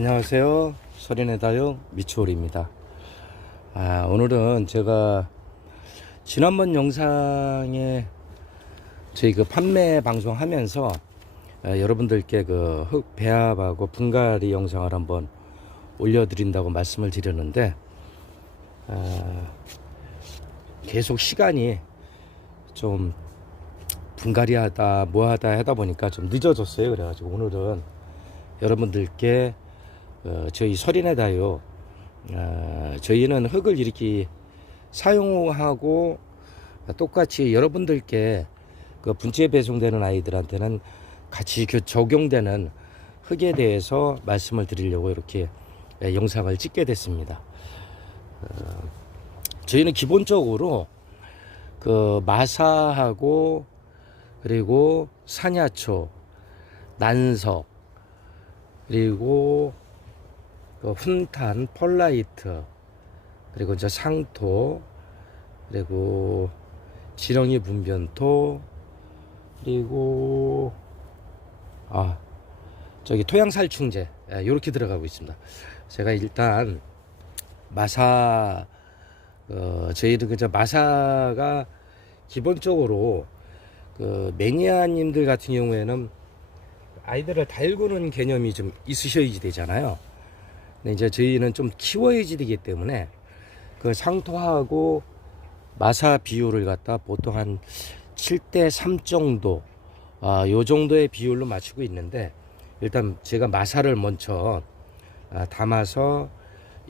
안녕하세요. 소리내 다요 미추홀입니다. 오늘은 제가 지난번 영상에 저희 그 판매 방송 하면서 여러분들께 그 흙 배합하고 분갈이 영상을 한번 올려드린다고 말씀을 드렸는데 계속 시간이 좀 분갈이 하다 뭐하다 하다 보니까 좀 늦어졌어요. 그래가지고 오늘은 여러분들께 저희 소리내 다요 저희는 흙을 이렇게 사용하고 똑같이 여러분들께 그 분지에 배송되는 아이들한테는 같이 적용되는 흙에 대해서 말씀을 드리려고 이렇게 영상을 찍게 됐습니다. 저희는 기본적으로 그 마사하고 그리고 산야초, 난석, 그리고 그 훈탄, 펄라이트, 그리고 이제 상토, 그리고 지렁이 분변토, 그리고 저기 토양살충제 이렇게 들어가고 있습니다. 제가 일단 마사 저희들 그저 마사가 기본적으로 그 매니아님들 같은 경우에는 아이들을 달구는 개념이 좀 있으셔야지 되잖아요. 근데 이제 저희는 좀 키워야지 되기 때문에 그 상토하고 마사 비율을 갖다 보통 한 7대3 정도 요 정도의 비율로 맞추고 있는데, 일단 제가 마사를 먼저 담아서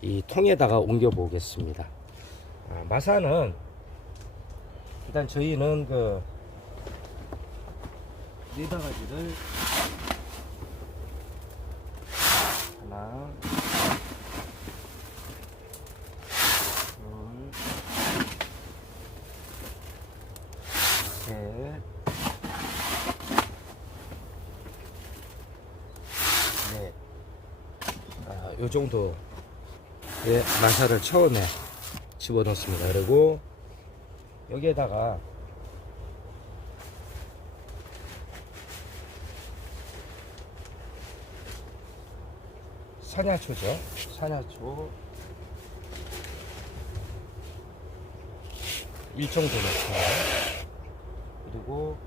이 통에다가 옮겨 보겠습니다. 마사는 일단 저희는 그 4바가지를 하나, 둘, 셋, 넷. 요 정도의 마사를 처음에 집어넣습니다. 그리고 여기에다가 산야초죠. 산야초 1정도 넣고, 그리고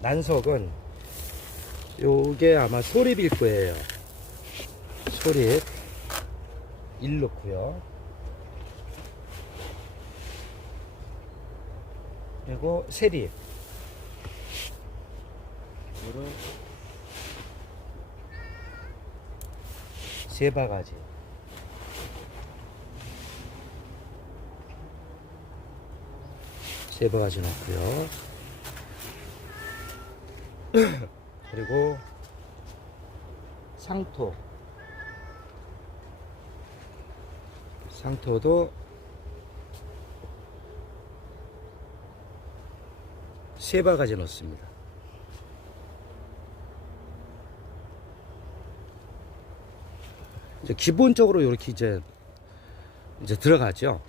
난석은 요게 아마 소립일 거예요. 소립 1 넣고요. 그리고 세립 이거를 3바가지, 넣고요. 그리고 상토도 3바가지 넣습니다. 이제 기본적으로 이렇게 이제 들어가죠.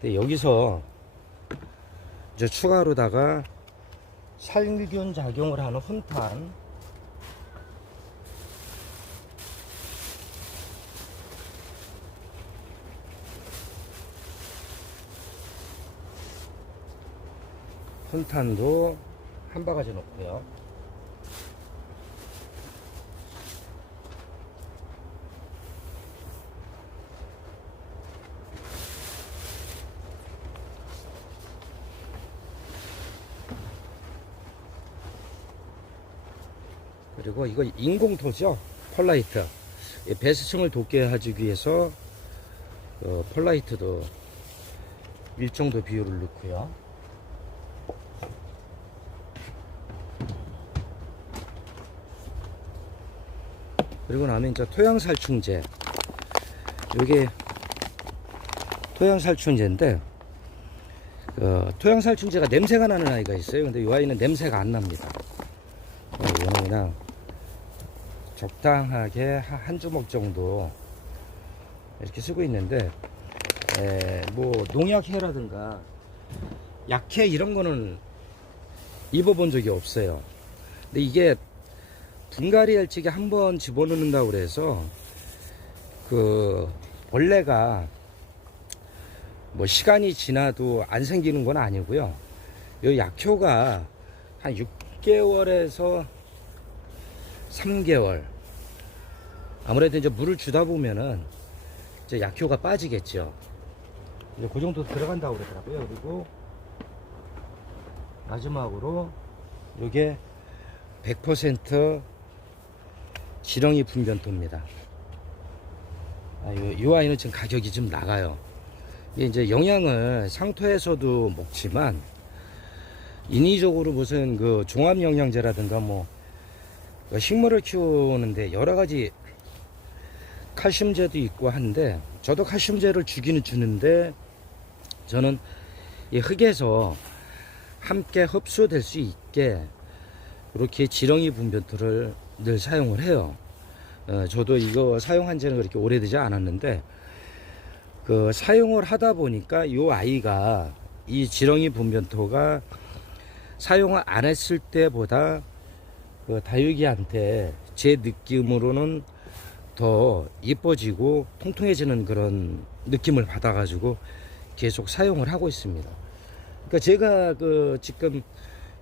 근데 여기서 이제 추가로다가 살균 작용을 하는 훈탄도 1바가지 넣고요. 그리고 이거 인공토죠. 펄라이트. 배수층을 돋게 하기 위해서 펄라이트도 일정도 비율을 넣고요. 그리고 나면 이제 토양살충제. 이게 토양살충제인데 토양살충제가 냄새가 나는 아이가 있어요. 근데 이 아이는 냄새가 안 납니다. 얘는 그냥 적당하게 한 주먹 정도 이렇게 쓰고 있는데, 뭐 농약해라든가 약해 이런 거는 입어본 적이 없어요. 근데 이게 분갈이 할 적에 한 번 집어넣는다고 그래서 그 벌레가 뭐 시간이 지나도 안 생기는 건 아니고요. 이 약효가 한 6개월에서 3개월. 아무래도 이제 물을 주다 보면은 이제 약효가 빠지겠죠. 이제 그 정도 들어간다고 그러더라고요. 그리고 마지막으로 요게 100% 지렁이 분변토입니다. 이 아이는 지금 가격이 좀 나가요. 이게 이제 영양을 상토에서도 먹지만 인위적으로 무슨 그 종합영양제라든가 뭐 식물을 키우는데 여러 가지 칼슘제도 있고 한데, 저도 칼슘제를 주기는 주는데 저는 이 흙에서 함께 흡수될 수 있게 이렇게 지렁이 분변토를 늘 사용을 해요. 저도 이거 사용한 지는 그렇게 오래되지 않았는데 그 사용을 하다 보니까 이 아이가 이 지렁이 분변토가 사용을 안 했을 때보다 그 다육이한테 제 느낌으로는 더 이뻐지고 통통해지는 그런 느낌을 받아가지고 계속 사용을 하고 있습니다. 그러니까 제가 그 지금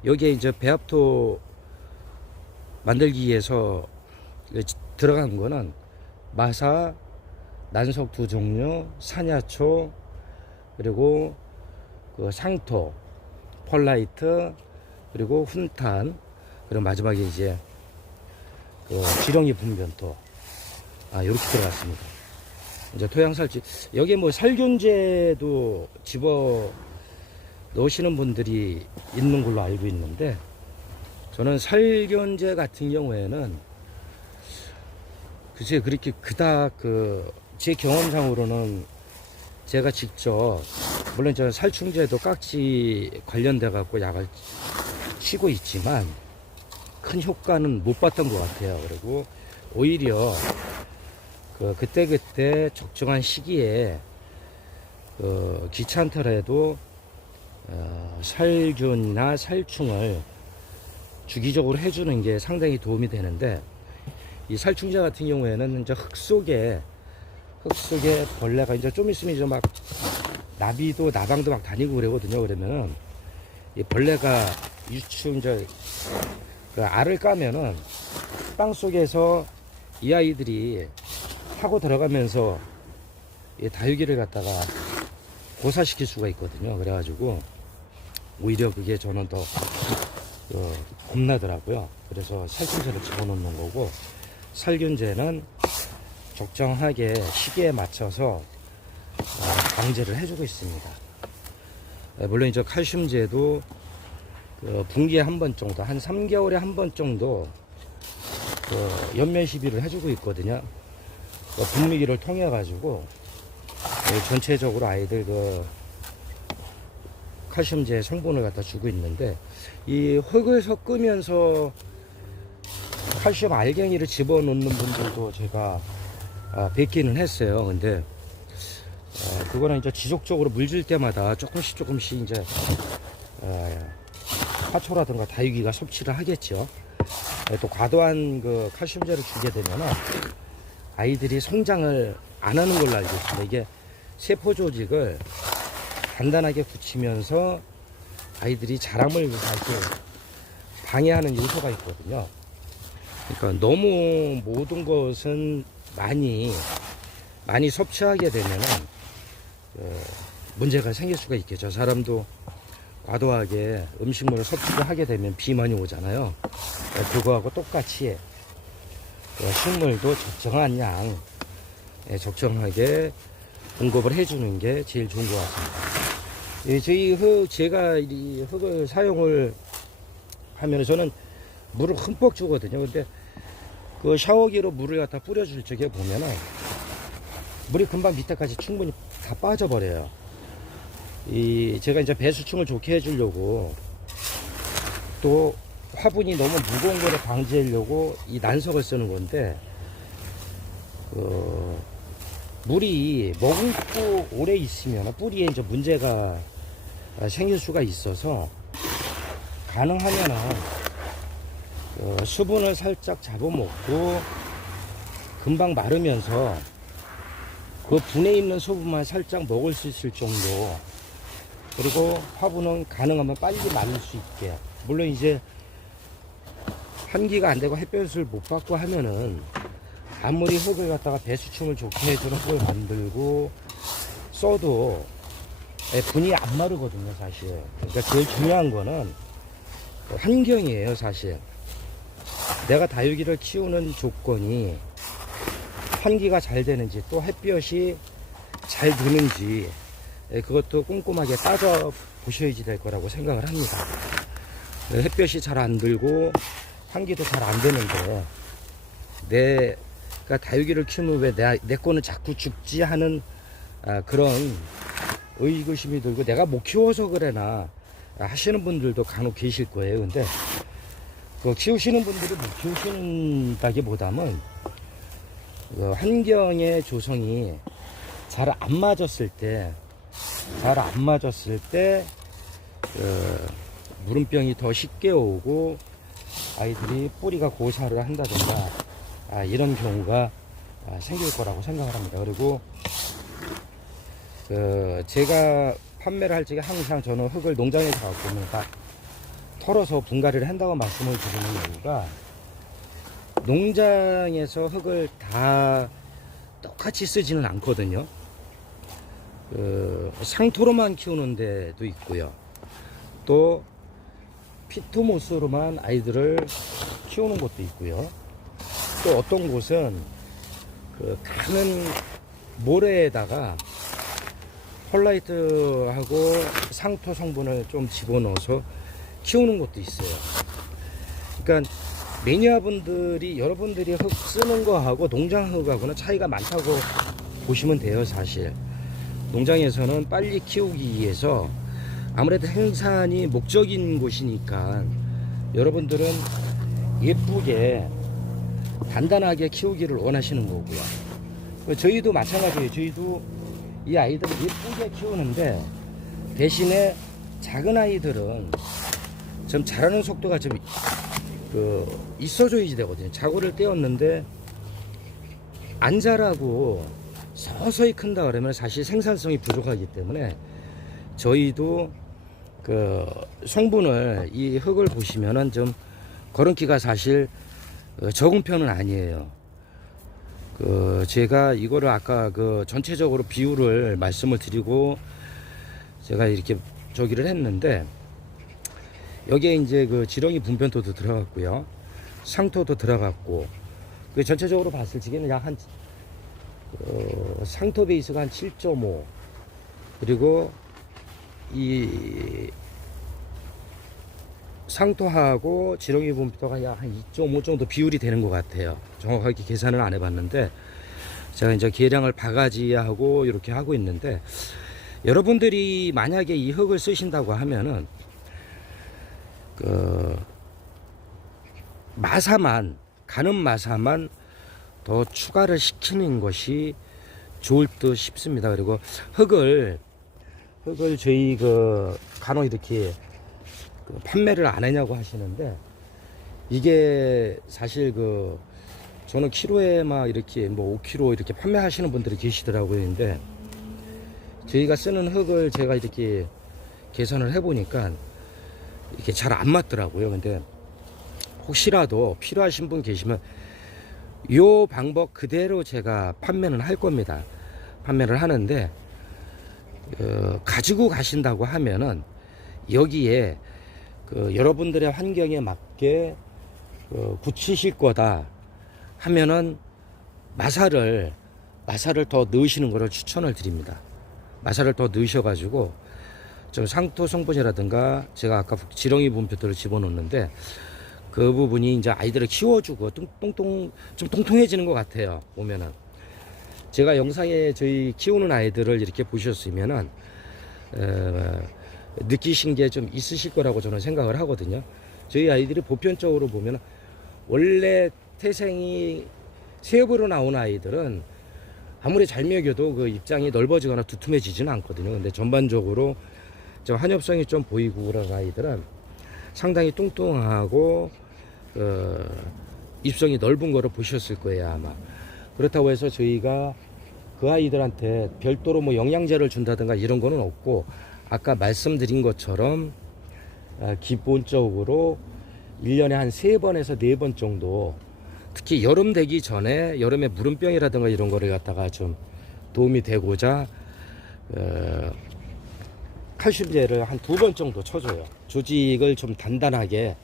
여기에 이제 배합토 만들기 위해서 들어간 거는 마사, 난석 2종류, 산야초, 그리고 그 상토, 펄라이트, 그리고 훈탄, 그리고 마지막에 이제 그 지렁이 분변토, 이렇게 들어갔습니다. 이제 토양살치, 여기에 뭐 살균제도 집어 넣으시는 분들이 있는 걸로 알고 있는데, 저는 살균제 같은 경우에는 글쎄 그렇게 그닥 제 경험상으로는 제가 직접, 물론 저 살충제도 깍지 관련돼 갖고 약을 치고 있지만 큰 효과는 못 봤던 것 같아요. 그리고 오히려 그때그때 적정한 시기에 귀찮더라도 살균이나 살충을 주기적으로 해주는 게 상당히 도움이 되는데, 이 살충제 같은 경우에는 이제 흙 속에 벌레가 이제 좀 있으면 이제 막 나비도 나방도 막 다니고 그러거든요. 그러면은 이 벌레가 이제 그 알을 까면은 땅 속에서 이 아이들이 타고 들어가면서 이 다육이를 갖다가 고사시킬 수가 있거든요. 그래가지고 오히려 그게 저는 더 겁나더라고요. 그래서 살균제를 집어넣는 거고, 살균제는 적정하게 시기에 맞춰서 방제를 해주고 있습니다. 물론 이제 칼슘제도 분기에 한 번 정도, 한 3개월에 한 번 정도 연면 시비를 해주고 있거든요. 분무기를 통해 가지고 전체적으로 아이들 칼슘제 성분을 갖다 주고 있는데, 이 흙을 섞으면서 칼슘 알갱이를 집어넣는 분들도 제가 뵙기는 했어요. 근데 그거는 이제 지속적으로 물 줄 때마다 조금씩 이제 화초라든가 다육이가 섭취를 하겠죠. 또 과도한 그 칼슘제를 주게 되면 아이들이 성장을 안 하는 걸로 알고 있습니다. 이게 세포 조직을 단단하게 굳히면서 아이들이 자람을 이렇게 방해하는 요소가 있거든요. 그러니까 너무 모든 것은 많이 섭취하게 되면은 문제가 생길 수가 있겠죠. 사람도 과도하게 음식물을 섭취를 하게 되면 비만이 오잖아요. 그거하고 똑같이 식물도 적정한 양, 적정하게 공급을 해주는 게 제일 좋은 것 같습니다. 저희 제가 이 흙을 사용을 하면 저는 물을 흠뻑 주거든요. 근데 그 샤워기로 물을 갖다 뿌려줄 적에 보면은 물이 금방 밑에까지 충분히 다 빠져버려요. 제가 이제 배수층을 좋게 해주려고, 또 화분이 너무 무거운 거를 방지하려고 이 난석을 쓰는 건데, 물이 머금고 오래 있으면 뿌리에 이제 문제가 생길 수가 있어서 가능하면은 수분을 살짝 잡아먹고 금방 마르면서 그 분에 있는 수분만 살짝 먹을 수 있을 정도, 그리고 화분은 가능하면 빨리 마를 수 있게. 물론 이제 환기가 안 되고 햇볕을 못 받고 하면은 아무리 흙을 갖다가 배수충을 좋게 해주는 흙을 만들고 써도 분이 안 마르거든요, 사실. 그러니까 제일 중요한 거는 환경이에요, 사실. 내가 다육이를 키우는 조건이 환기가 잘 되는지, 또 햇볕이 잘 드는지, 그것도 꼼꼼하게 따져 보셔야지 될 거라고 생각을 합니다. 햇볕이 잘 안 들고 환기도 잘 안 되는데 내가 다육이를 키우면 왜 내 거는 자꾸 죽지 하는 그런 의구심이 들고, 내가 못 키워서 그래나 하시는 분들도 간혹 계실 거예요. 근데 그 키우시는 분들이 못 키우신다기보다는 그 환경의 조성이 잘 안 맞았을 때 물음병이 더 쉽게 오고 아이들이 뿌리가 고사를 한다든가 이런 경우가 생길 거라고 생각을 합니다. 그리고 제가 판매를 할 적에 항상 저는 흙을 농장에서 갖고 오면 다 털어서 분갈이를 한다고 말씀을 드리는 이유가, 농장에서 흙을 다 똑같이 쓰지는 않거든요. 상토로만 키우는 데도 있고요. 또 피토모스로만 아이들을 키우는 곳도 있고요. 또 어떤 곳은 가는 모래에다가 펄라이트하고 상토 성분을 좀 집어넣어서 키우는 것도 있어요. 그러니까 매니아분들이, 여러분들이 흙 쓰는 거하고 농장 흙하고는 차이가 많다고 보시면 돼요. 사실 농장에서는 빨리 키우기 위해서 아무래도 생산이 목적인 곳이니까 여러분들은 예쁘게 단단하게 키우기를 원하시는 거고요. 저희도 마찬가지예요. 저희도 이 아이들을 예쁘게 키우는데, 대신에 작은 아이들은 좀 자라는 속도가 좀 있어줘야지 되거든요. 자고를 떼었는데 안 자라고 서서히 큰다 그러면 사실 생산성이 부족하기 때문에, 저희도 성분을, 이 흙을 보시면은 좀 거름기가 사실 적은 편은 아니에요. 제가 이거를 아까 전체적으로 비율을 말씀을 드리고 제가 이렇게 저기를 했는데, 여기에 이제 지렁이 분변토도 들어갔고요, 상토도 들어갔고, 전체적으로 봤을 적에는 약 한 상토 베이스가 한 7.5, 그리고 이 상토하고 지렁이 분변토가 약 한 2.5 정도 비율이 되는 것 같아요. 정확하게 계산을 안 해봤는데, 제가 이제 계량을 바가지하고 이렇게 하고 있는데, 여러분들이 만약에 이 흙을 쓰신다고 하면은 마사만, 가는 마사만 더 추가를 시키는 것이 좋을 듯 싶습니다. 그리고 흙을 저희 간혹 이렇게 판매를 안 하냐고 하시는데, 이게 사실 저는 키로에 막 이렇게 5kg 이렇게 판매하시는 분들이 계시더라고요. 근데 저희가 쓰는 흙을 제가 이렇게 계산을 해보니까 이렇게 잘 안 맞더라고요. 근데 혹시라도 필요하신 분 계시면 이 방법 그대로 제가 판매는 할 겁니다. 판매를 하는데, 가지고 가신다고 하면은 여기에 여러분들의 환경에 맞게 굳히실 거다 하면은 마사를 더 넣으시는 것을 추천을 드립니다. 마사를 더 넣으셔가지고 좀 상토 성분이라든가, 제가 아까 지렁이 분표들을 집어넣는데 그 부분이 이제 아이들을 키워주고 좀 통통해지는 것 같아요. 보면은 제가 영상에 저희 키우는 아이들을 이렇게 보셨으면은 느끼신 게 좀 있으실 거라고 저는 생각을 하거든요. 저희 아이들이 보편적으로 보면 원래 태생이 새우으로 나온 아이들은 아무리 잘 먹여도 입장이 넓어지거나 두툼해지지는 않거든요. 근데 전반적으로 좀 한엽성이 좀 보이고 그런 아이들은 상당히 뚱뚱하고 입성이 넓은 거를 보셨을 거예요 아마. 그렇다고 해서 저희가 그 아이들한테 별도로 뭐 영양제를 준다든가 이런 거는 없고, 아까 말씀드린 것처럼 기본적으로 1년에 한 3번에서 4번 정도, 특히 여름 되기 전에 여름에 무름병이라든가 이런 거를 갖다가 좀 도움이 되고자 칼슘제를 한 2번 정도 쳐줘요. 조직을 좀 단단하게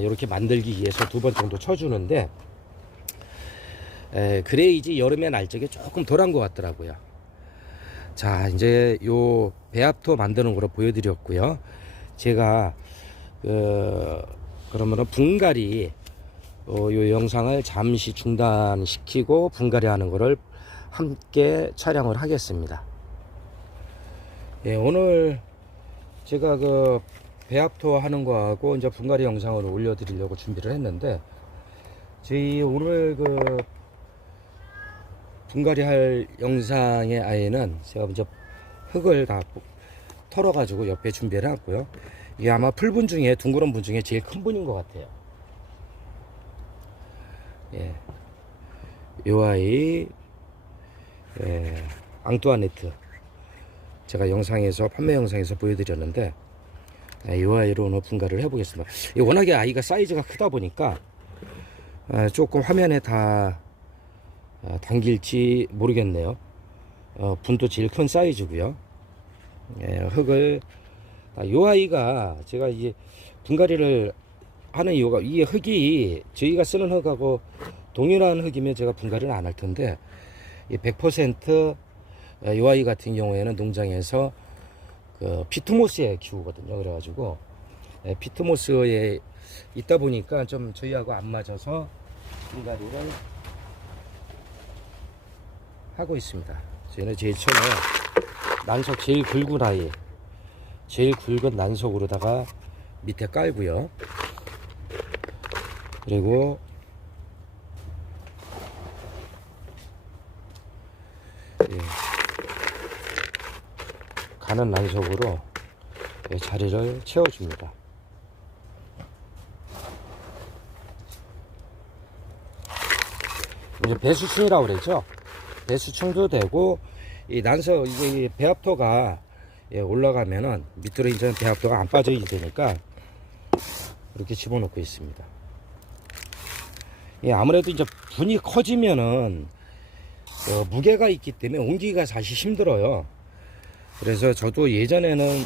이렇게 만들기 위해서 2번 정도 쳐주는데, 그래야지 여름에 날적에 조금 덜한 것 같더라고요. 자, 이제 요 배합토 만드는 거로 보여드렸고요. 제가 그러면은 분갈이 요 영상을 잠시 중단시키고 분갈이 하는 거를 함께 촬영을 하겠습니다. 예, 오늘 제가 그 배합토 하는 거하고 이제 분갈이 영상을 올려드리려고 준비를 했는데, 저희 오늘 그 분갈이 할 영상의 아이는 제가 먼저 흙을 다 털어 가지고 옆에 준비를 해놨고요. 이게 아마 풀분 중에, 둥그런 분 중에 제일 큰 분인 것 같아요. 예, 요 아이 앙뚜아네트, 제가 영상에서 판매 영상에서 보여드렸는데, 이 아이로 오늘 분갈이를 해보겠습니다. 워낙에 아이가 사이즈가 크다 보니까 조금 화면에 다 당길지 모르겠네요. 분도 제일 큰 사이즈고요. 흙을 이 아이가 제가 이제 분갈이를 하는 이유가, 이 흙이 저희가 쓰는 흙하고 동일한 흙이면 제가 분갈이를 안 할 텐데, 100% 이 아이 같은 경우에는 농장에서 그 피트모스에 키우거든요. 그래가지고 피트모스에 있다 보니까 좀 저희하고 안 맞아서 분갈이를 하고 있습니다. 저희는 제일 처음에 난석 제일 굵은 아이, 제일 굵은 난석으로다가 밑에 깔고요. 그리고 가는 난석으로 자리를 채워줍니다. 이제 배수층이라고 그랬죠. 배수층도 되고, 이 난석, 이게 배합토가 올라가면은 밑으로 이제 배합토가 안 빠져야 되니까 이렇게 집어넣고 있습니다. 아무래도 이제 분이 커지면은 무게가 있기 때문에 옮기기가 사실 힘들어요. 그래서 저도 예전에는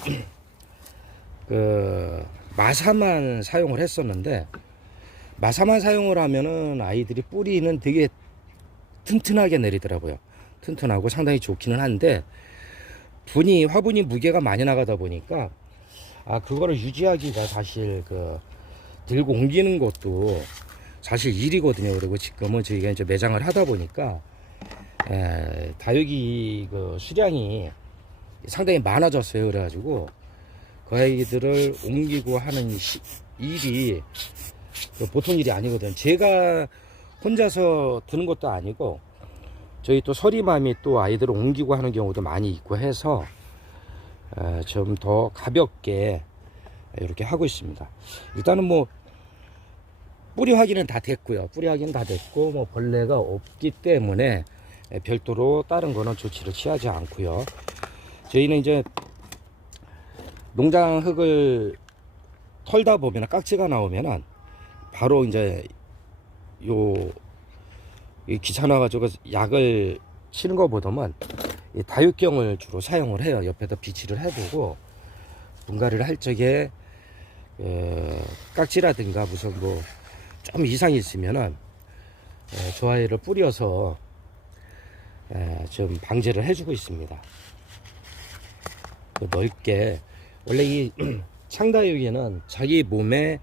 그 마사만 사용을 했었는데, 마사만 사용을 하면은 아이들이 뿌리는 되게 튼튼하게 내리더라고요. 튼튼하고 상당히 좋기는 한데, 화분이 무게가 많이 나가다 보니까 그거를 유지하기가 사실 들고 옮기는 것도 사실 일이거든요. 그리고 지금은 저희가 이제 매장을 하다 보니까 다육이 수량이 상당히 많아졌어요. 그래가지고 그 아이들을 옮기고 하는 일이 보통 일이 아니거든요. 제가 혼자서 드는 것도 아니고, 저희 또 서리맘이 또 아이들을 옮기고 하는 경우도 많이 있고 해서 좀 더 가볍게 이렇게 하고 있습니다. 일단은 뭐 뿌리 확인은 다 됐고요. 뿌리 확인은 다 됐고, 뭐 벌레가 없기 때문에 별도로 다른 거는 조치를 취하지 않고요. 저희는 이제 농장 흙을 털다 보면 깍지가 나오면은 바로 이제 귀찮아가지고 약을 치는 것보다는 다육경을 주로 사용을 해요. 옆에다 비치를 해두고 분갈이를 할 적에 깍지라든가 무슨 뭐 좀 이상이 있으면은 저 아이를 뿌려서 좀 방제를 해주고 있습니다. 넓게, 원래 이 창다육에는 자기 몸에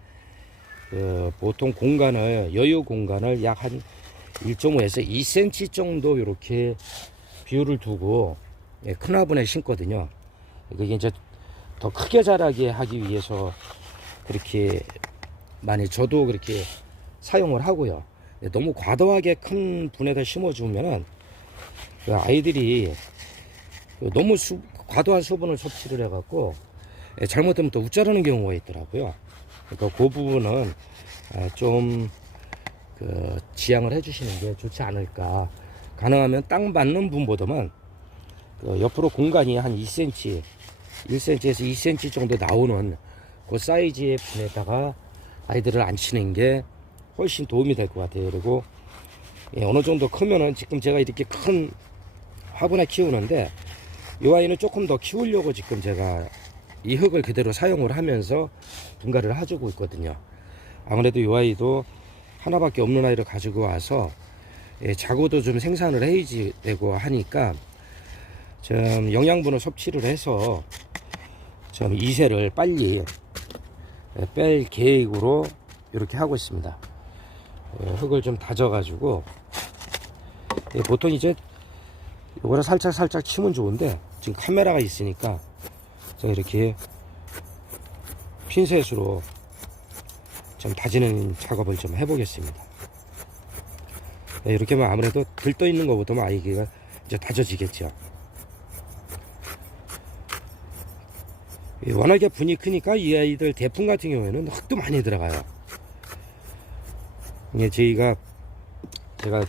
보통 공간을, 여유 공간을 약 한 1.5에서 2cm 정도 이렇게 비율을 두고 큰 화분에 심거든요. 그게 이제 더 크게 자라게 하기 위해서 그렇게 많이 저도 그렇게 사용을 하고요. 너무 과도하게 큰 분에다 심어주면은 아이들이 너무 과도한 수분을 섭취를 해갖고 잘못되면 또 웃자라는 경우가 있더라고요. 그러니까 그 부분은 좀 지양을 해주시는 게 좋지 않을까. 가능하면 땅 받는 분보다는 옆으로 공간이 한 2cm, 1cm에서 2cm 정도 나오는 그 사이즈의 분에다가 아이들을 앉히는 게 훨씬 도움이 될 것 같아요. 그리고 어느 정도 크면은 지금 제가 이렇게 큰 화분에 키우는데 이 아이는 조금 더 키우려고 지금 제가 이 흙을 그대로 사용을 하면서 분갈이를 해주고 있거든요. 아무래도 이 아이도 하나밖에 없는 아이를 가지고 와서 자고도 좀 생산을 해야지 되고 하니까 좀 영양분을 섭취를 해서 좀 이세를 빨리 뺄 계획으로 이렇게 하고 있습니다. 흙을 좀 다져 가지고 보통 이제 이거를 살짝 치면 좋은데 지금 카메라가 있으니까 제가 이렇게 핀셋으로 좀 다지는 작업을 좀 해보겠습니다. 이렇게 하면 아무래도 들떠 있는 것보다 아이가 이제 다져지겠죠. 워낙에 분이 크니까 이 아이들 대풍 같은 경우에는 흙도 많이 들어가요. 이게 제가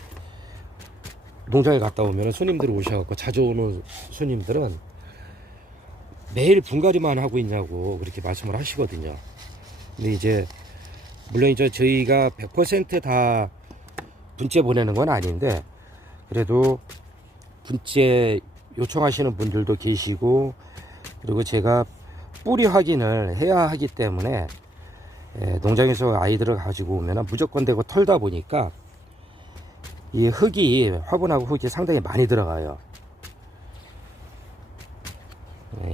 농장에 갔다 오면 손님들이 오셔갖고 자주 오는 손님들은 매일 분갈이만 하고 있냐고 그렇게 말씀을 하시거든요. 근데 이제 물론 이제 저희가 100% 분재 보내는 건 아닌데 그래도 분재 요청하시는 분들도 계시고 그리고 제가 뿌리 확인을 해야 하기 때문에 농장에서 아이들을 가지고 오면 무조건 되고 털다 보니까 이 흙이 화분하고 흙이 상당히 많이 들어가요.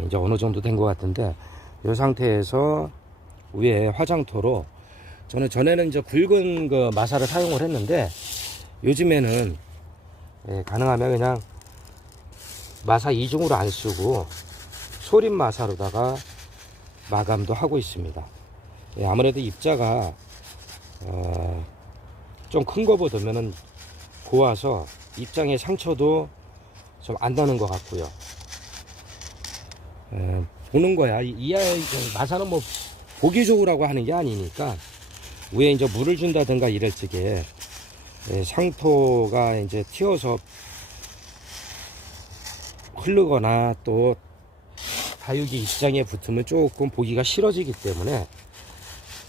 이제 어느 정도 된 것 같은데 이 상태에서 위에 화장토로 저는 전에는 이제 굵은 그 마사를 사용을 했는데 요즘에는 가능하면 그냥 마사 이중으로 안 쓰고 소림 마사로다가 마감도 하고 있습니다. 아무래도 입자가 좀 큰 거보다는 고와서 입장의 상처도 좀 안 나는 것 같고요. 보는 거야. 이 아이 마사는 뭐 보기 좋으라고 하는 게 아니니까 위에 이제 물을 준다든가 이럴 적에 상토가 이제 튀어서 흐르거나 또 다육이 입장에 붙으면 조금 보기가 싫어지기 때문에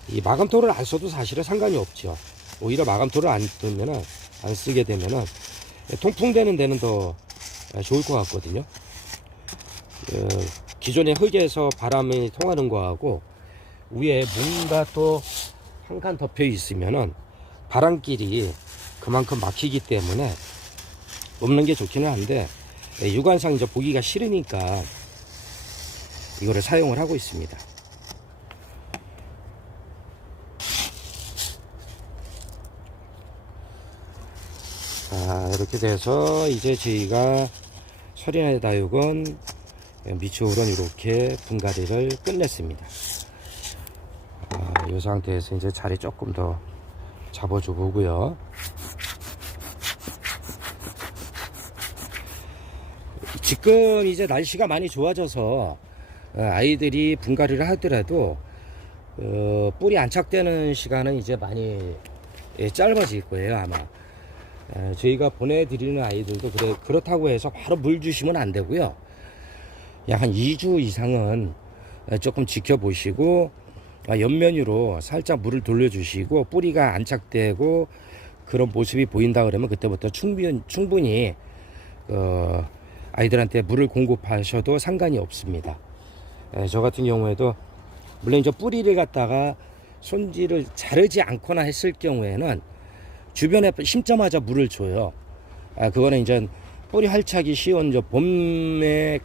이 마감토를 안 써도 사실은 상관이 없죠. 오히려 마감토를 안 쓰게 되면은 통풍되는 데는 더 좋을 것 같거든요. 기존의 흙에서 바람이 통하는 거하고 위에 뭔가 또 한 칸 덮여 있으면은 바람길이 그만큼 막히기 때문에 없는 게 좋기는 한데 육안상 이제 보기가 싫으니까 이거를 사용을 하고 있습니다. 이렇게 돼서 이제 저희가 서린의 다육은 미추홀은 이렇게 분갈이를 끝냈습니다. 이 상태에서 이제 자리 조금 더 잡아줘 보고요. 지금 이제 날씨가 많이 좋아져서 아이들이 분갈이를 하더라도 뿌리 안착되는 시간은 이제 많이 짧아질 거예요, 아마. 저희가 보내드리는 아이들도 그렇다고 해서 바로 물 주시면 안 되고요. 약 한 2주 이상은 조금 지켜보시고 옆면으로 살짝 물을 돌려주시고 뿌리가 안착되고 그런 모습이 보인다 그러면 그때부터 충분히 아이들한테 물을 공급하셔도 상관이 없습니다. 저 같은 경우에도 물론 이제 뿌리를 갖다가 손질을 자르지 않거나 했을 경우에는 주변에 심자마자 물을 줘요. 그거는 이제 뿌리 활착이 쉬운 이제 봄에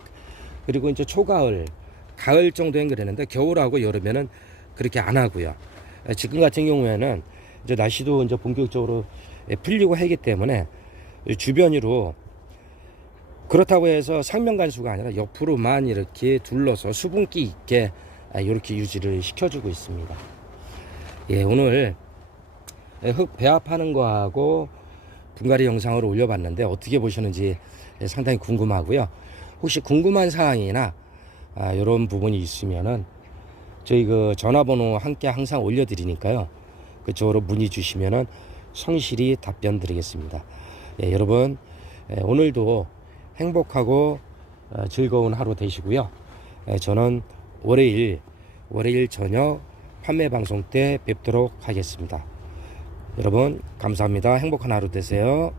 그리고 이제 초가을, 가을 정도엔 그랬는데 겨울하고 여름에는 그렇게 안 하고요. 지금 같은 경우에는 이제 날씨도 이제 본격적으로 풀리고 하기 때문에 주변으로 그렇다고 해서 상면간수가 아니라 옆으로만 이렇게 둘러서 수분기 있게 이렇게 유지를 시켜주고 있습니다. 오늘 흙 배합하는 거하고 분갈이 영상을 올려봤는데 어떻게 보셨는지 상당히 궁금하고요. 혹시 궁금한 사항이나 이런 부분이 있으면은 저희 그 전화번호 함께 항상 올려드리니까요. 그쪽으로 문의 주시면은 성실히 답변 드리겠습니다. 예, 여러분 오늘도 행복하고 즐거운 하루 되시고요. 저는 월요일 저녁 판매 방송 때 뵙도록 하겠습니다. 여러분 감사합니다. 행복한 하루 되세요.